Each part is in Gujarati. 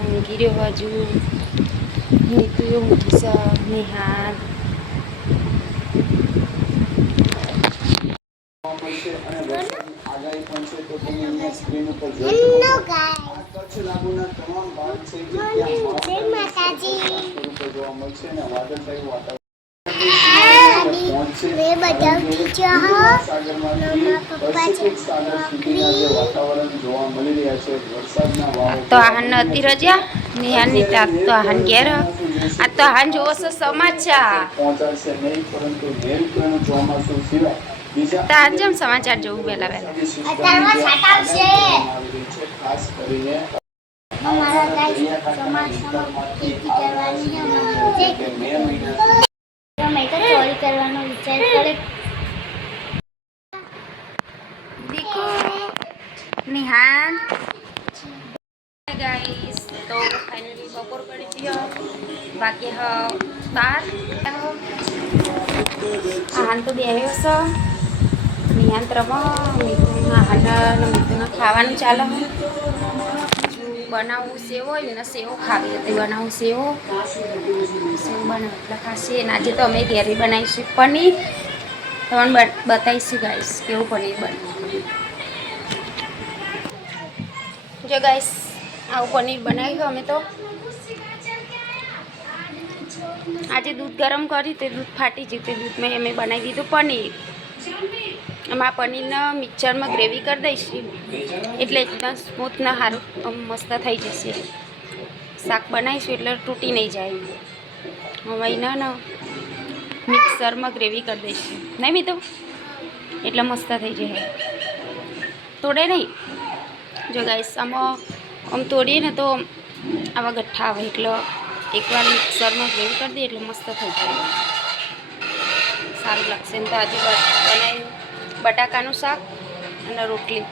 અને ગીર્યો બાજુ નીતુ ઊંઘી છે, નિહાર તો આહાન હતી રજા નિહારની તો આહાન ઘેર આ તો આહાન જોવો છો સમાચાર તાન જેમ સમાચાર જોવું વહેલા ચોરી કરવાનો વિચાર કરે દીકુ નિહાન ગાઈસ તો ફાઇનલી બપોર પડી ગયો બાકી હ 12 આહાન તો બેહ્યો છે નિહાન મિતુને ખાવાનું ચાલે બનાવવું સેવ હોય ને સેવો ખાવી હતી બનાવું સેવ બનાવ એટલે ખાશે અને આજે તો અમે ઘેર બનાવીશું પનીર તમને બતાવીશું ગાઈસ કેવું પનીર બને જો ગાઈસ આવું પનીર બનાવ્યું અમે તો આજે દૂધ ગરમ કરી તે દૂધ ફાટી ગયું તે દૂધમાં અમે બનાવી દીધું પનીર એમાં પનીરને મિક્સરમાં ગ્રેવી કરી દઈશું એટલે એકદમ સ્મૂથ ને સારું મસ્ત થઈ જશે શાક બનાવીશું એટલે તૂટી નહીં જાય હવે એના મિક્સરમાં ગ્રેવી કરી દઈશું નહીં મી તો એટલે મસ્ત થઈ જાય તોડે નહીં જો ગાઈસ આમ તોડીએ ને તો આવા ગઠ્ઠા આવે એટલે એકવાર મિક્સરમાં ગ્રેવી કરી દઈએ એટલે મસ્ત થઈ જાય સારું લાગશે ને તો આજે બનાવ્યું બટાકાનું શાક અને રોટલી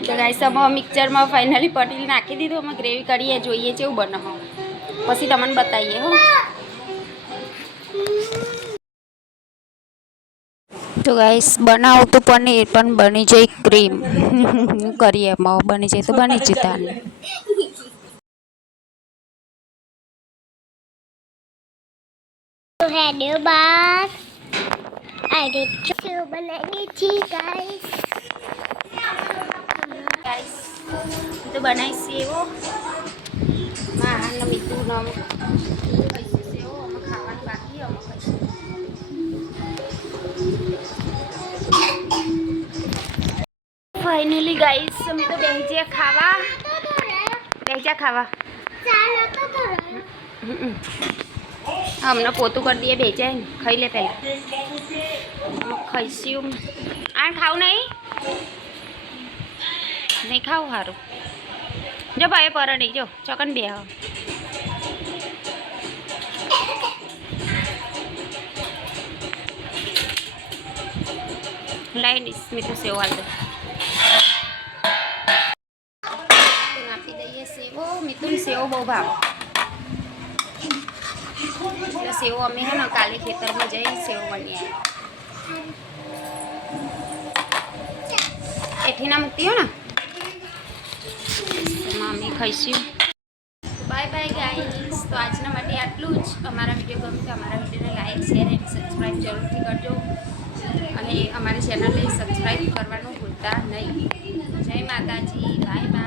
તો ગાઈસ અમે મિક્સરમાં ફાઇનલી પનીર નાખી દીધું અમે ગ્રેવી કરીએ જોઈએ કેવું બને પછી તમને બતાવીએ હો તો ગાઈસ બનાવું તો પનીર પણ બની જાય ક્રીમ કરીએ એમાં બની જાય તો બની જ તાને हेलो बात अरे जो बनानी थी गाइस तो बनाई सेवो मां न मीठू न कैसे सेवो हम खाવાનું બાકી हम कैसे फाइनली गाइस हम तो बेहजिया खावा ચાલો તો हमने पोतू कर दिए भेजा है खाई ले पहले खाई आ खाऊ नहीं खाऊ हारू जो भाई पर नहीं जो चकन बे लाइन इसमें तो सेव आल दे आपी दईए सेवो मितुन सेव बहु भाव એટલે સેવ અમે હે ને કાલે ખેતરમાં જઈ સેવ બની આવ્યા એઠીના મૂકતી હો ને એમાં અમે ખાઈશું બાય બાય ગાઈસ તો આજના માટે આટલું જ અમારા વિડીયો ગમે તો અમારા વિડીયોને લાઈક શેર અને સબસ્ક્રાઈબ જરૂરથી કરજો અને અમારી ચેનલને સબસ્ક્રાઈબ કરવાનું ભૂલતા નહીં જય માતાજી બાય બાય